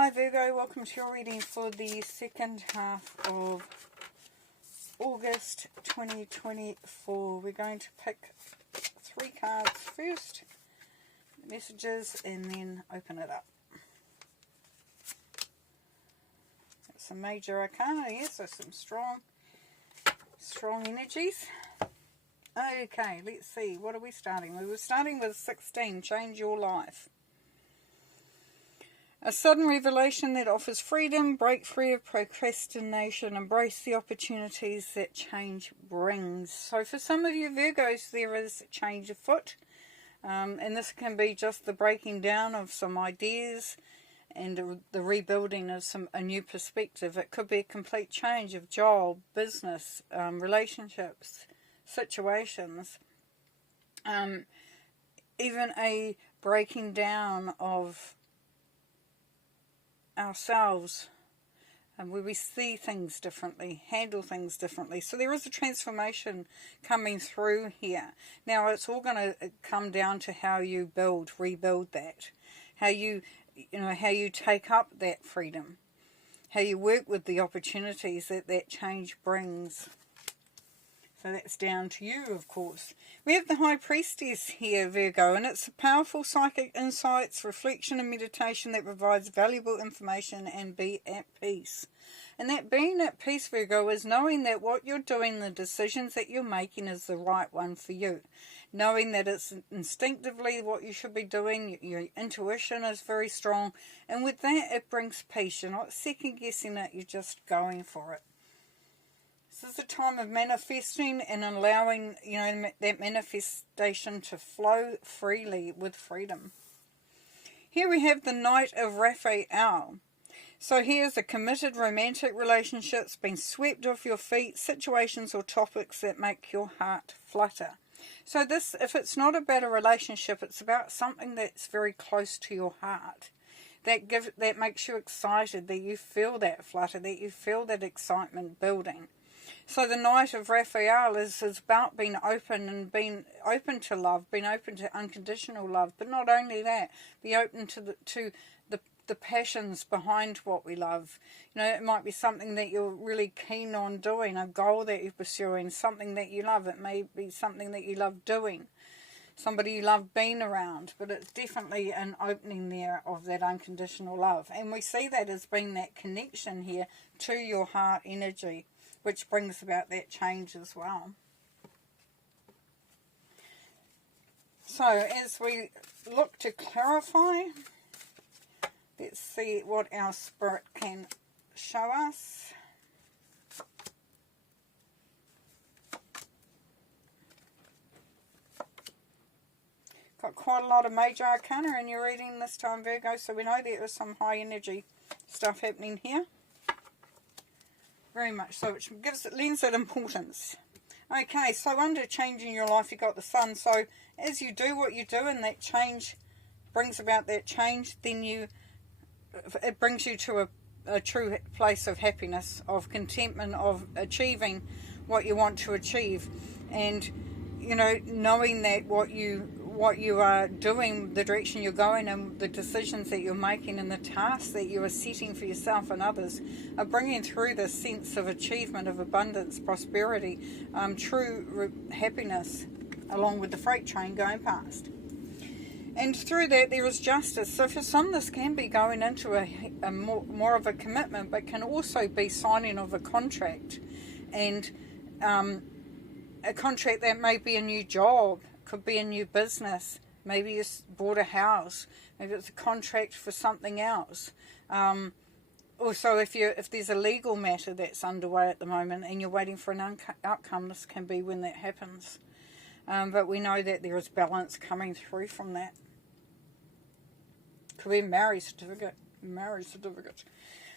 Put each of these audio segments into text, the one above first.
Hi Virgo, welcome to your reading for the second half of August 2024. We're going to pick 3 cards first, messages, and then open it up. That's some major arcana here, so some strong energies. Okay, let's see, what are we starting with? We're starting with 16, change your life. A sudden revelation that offers freedom, break free of procrastination, embrace the opportunities that change brings. So for some of you Virgos, there is change afoot, and this can be just the breaking down of some ideas and the rebuilding of a new perspective. It could be a complete change of job, business, relationships, situations, even a breaking down of ourselves, and where we see things differently, handle things differently. So there is a transformation coming through here. Now it's all going to come down to how you rebuild that, how you take up that freedom, how you work with the opportunities that change brings. So that's down to you, of course. We have the High Priestess here, Virgo, and it's a powerful psychic insights, reflection and meditation that provides valuable information and be at peace. And that being at peace, Virgo, is knowing that what you're doing, the decisions that you're making is the right one for you. Knowing that it's instinctively what you should be doing, your intuition is very strong, and with that it brings peace. You're not second guessing it, you're just going for it. This is a time of manifesting and allowing, that manifestation to flow freely with freedom. Here we have the Knight of Raphael. So here's a committed romantic relationship that's been swept off your feet, situations or topics that make your heart flutter. So this, if it's not about a relationship, it's about something that's very close to your heart. That makes you excited, that you feel that flutter, that you feel that excitement building. So the Knight of Raphael is about being open and being open to love, being open to unconditional love. But not only that, be open to the passions behind what we love. It might be something that you're really keen on doing, a goal that you're pursuing, something that you love. It may be something that you love doing, somebody you love being around, but it's definitely an opening there of that unconditional love. And we see that as being that connection here to your heart energy, which brings about that change as well. So as we look to clarify, let's see what our spirit can show us. Got quite a lot of major arcana in your reading this time, Virgo, so we know there is some high energy stuff happening here. Very much so, which lends it importance. Okay, so under changing your life, you've got the Sun. So as you do what you do and that change brings about that change, then it brings you to a true place of happiness, of contentment, of achieving what you want to achieve. And, knowing that what you are doing, the direction you're going, and the decisions that you're making and the tasks that you are setting for yourself and others are bringing through this sense of achievement, of abundance, prosperity, true happiness, along with the freight train going past. And through that there is justice. So for some this can be going into a more of a commitment, but can also be signing of a contract. And a contract that may be a new job, could be a new business, maybe you bought a house, maybe it's a contract for something else. Also, if there's a legal matter that's underway at the moment and you're waiting for an outcome, this can be when that happens. But we know that there is balance coming through from that. Could be a marriage certificate.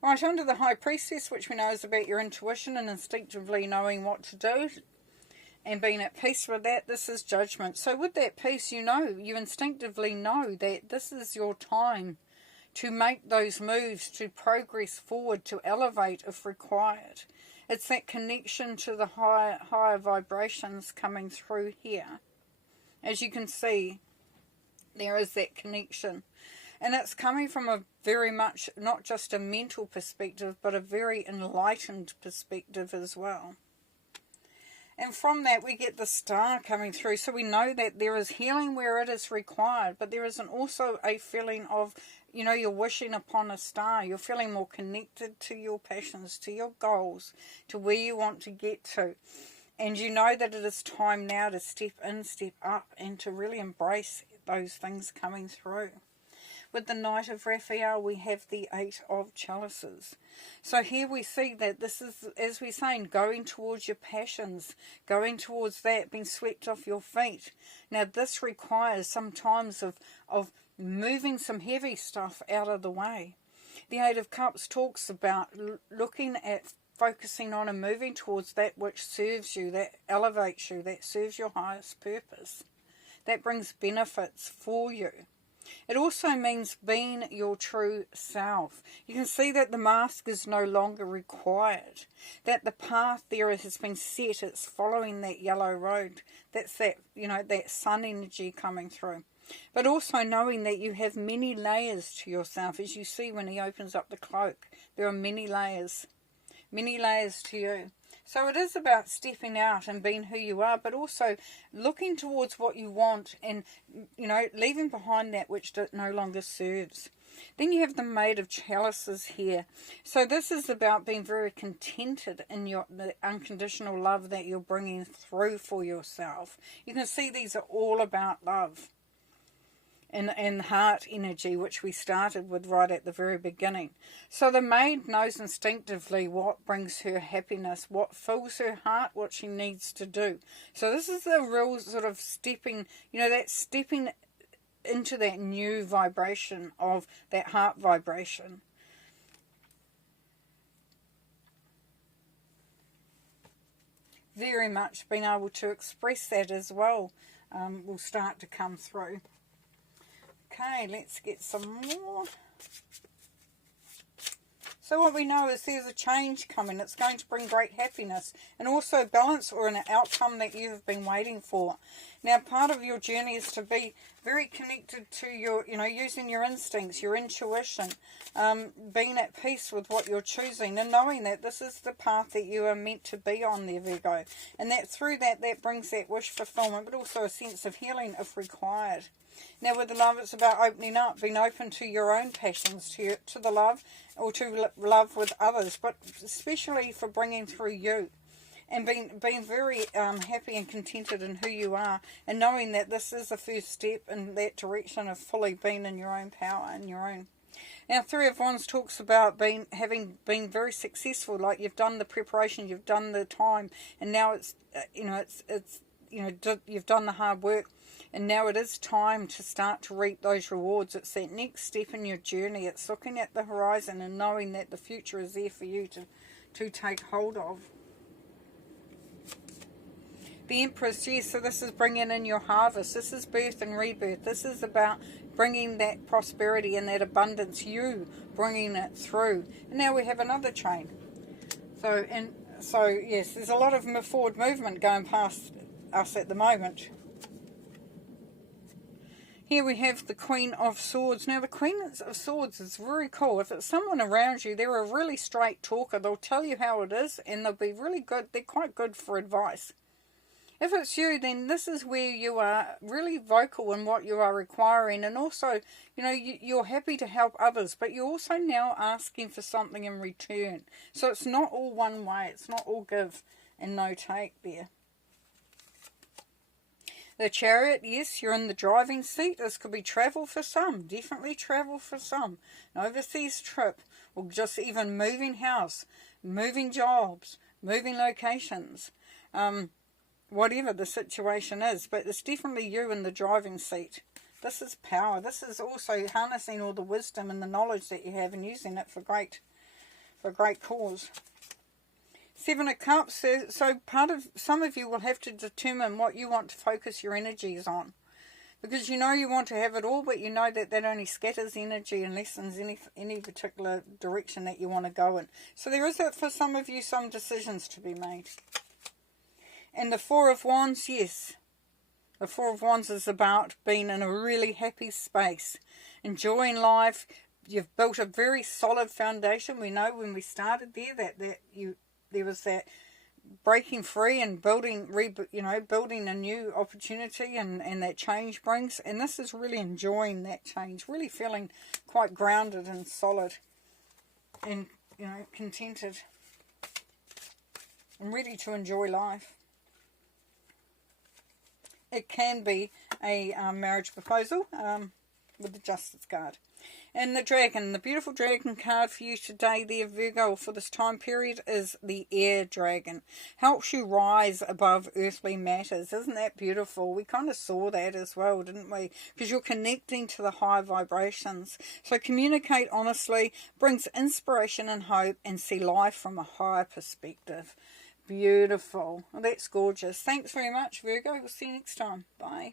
Right, under the High Priestess, which we know is about your intuition and instinctively knowing what to do and being at peace with that, this is judgment. So with that peace, you instinctively know that this is your time to make those moves, to progress forward, to elevate if required. It's that connection to the higher vibrations coming through here. As you can see, there is that connection. And it's coming from a very much, not just a mental perspective, but a very enlightened perspective as well. And from that we get the star coming through. So we know that there is healing where it is required, but there is also a feeling of, you know, you're wishing upon a star. You're feeling more connected to your passions, to your goals, to where you want to get to. And you know that it is time now to step in, step up, and to really embrace those things coming through. With the Knight of Raphael, we have the Eight of Chalices. So here we see that this is, as we're saying, going towards your passions, going towards that, being swept off your feet. Now this requires sometimes of moving some heavy stuff out of the way. The Eight of Cups talks about looking at, focusing on and moving towards that which serves you, that elevates you, that serves your highest purpose, that brings benefits for you. It also means being your true self. You can see that the mask is no longer required, that the path there has been set, it's following that yellow road. That's that, you know, that sun energy coming through. But also knowing that you have many layers to yourself. As you see when he opens up the cloak, there are many layers to you. So it is about stepping out and being who you are, but also looking towards what you want and, you know, leaving behind that which no longer serves. Then you have the Maid of Chalices here. So this is about being very contented in the unconditional love that you're bringing through for yourself. You can see these are all about love. And heart energy, which we started with right at the very beginning. So the maid knows instinctively what brings her happiness, what fills her heart, what she needs to do. So this is the real sort of stepping, you know, that stepping into that new vibration of that heart vibration. Very much being able to express that as well will start to come through. Okay, let's get some more. So what we know is there's a change coming. It's going to bring great happiness and also balance or an outcome that you've been waiting for. Now, part of your journey is to be very connected to your, you know, using your instincts, your intuition, being at peace with what you're choosing and knowing that this is the path that you are meant to be on there, Virgo. And that through that brings that wish fulfillment, but also a sense of healing if required. Now with the love, it's about opening up, being open to your own passions, to the love, or to love with others, but especially for bringing through you. And being very happy and contented in who you are, and knowing that this is the first step in that direction of fully being in your own power and your own. Now, Three of Wands talks about having been very successful, like you've done the preparation, you've done the time, and now it's you've done the hard work. And now it is time to start to reap those rewards. It's that next step in your journey. It's looking at the horizon and knowing that the future is there for you to take hold of. The Empress, yes, so this is bringing in your harvest. This is birth and rebirth. This is about bringing that prosperity and that abundance, you bringing it through. And now we have another chain. So yes, there's a lot of forward movement going past us at the moment. Here we have the Queen of Swords. Now the Queen of Swords is very cool. If it's someone around you, they're a really straight talker. They'll tell you how it is and they'll be really good. They're quite good for advice. If it's you, then this is where you are really vocal in what you are requiring, and also, you know, you're happy to help others, but you're also now asking for something in return. So it's not all one way. It's not all give and no take there. The Chariot, yes, you're in the driving seat. This could be travel for some, definitely travel for some. An overseas trip, or just even moving house, moving jobs, moving locations, whatever the situation is. But it's definitely you in the driving seat. This is power. This is also harnessing all the wisdom and the knowledge that you have and using it for a great cause. Seven of Cups, so some of you will have to determine what you want to focus your energies on. Because you know you want to have it all, but you know that only scatters energy and lessens any particular direction that you want to go in. So there is, for some of you, some decisions to be made. And the Four of Wands, yes. The Four of Wands is about being in a really happy space. enjoying life. You've built a very solid foundation. We know when we started there that there was that breaking free and building, building a new opportunity, and that change brings. And this is really enjoying that change, really feeling quite grounded and solid, and contented, and ready to enjoy life. It can be a marriage proposal with the Justice card. And the Dragon, the beautiful Dragon card for you today there, Virgo, for this time period is the Air Dragon. Helps you rise above earthly matters. Isn't that beautiful? We kind of saw that as well, didn't we? Because you're connecting to the high vibrations. So communicate honestly, brings inspiration and hope, and see life from a higher perspective. Beautiful. Well, that's gorgeous. Thanks very much, Virgo. We'll see you next time. Bye.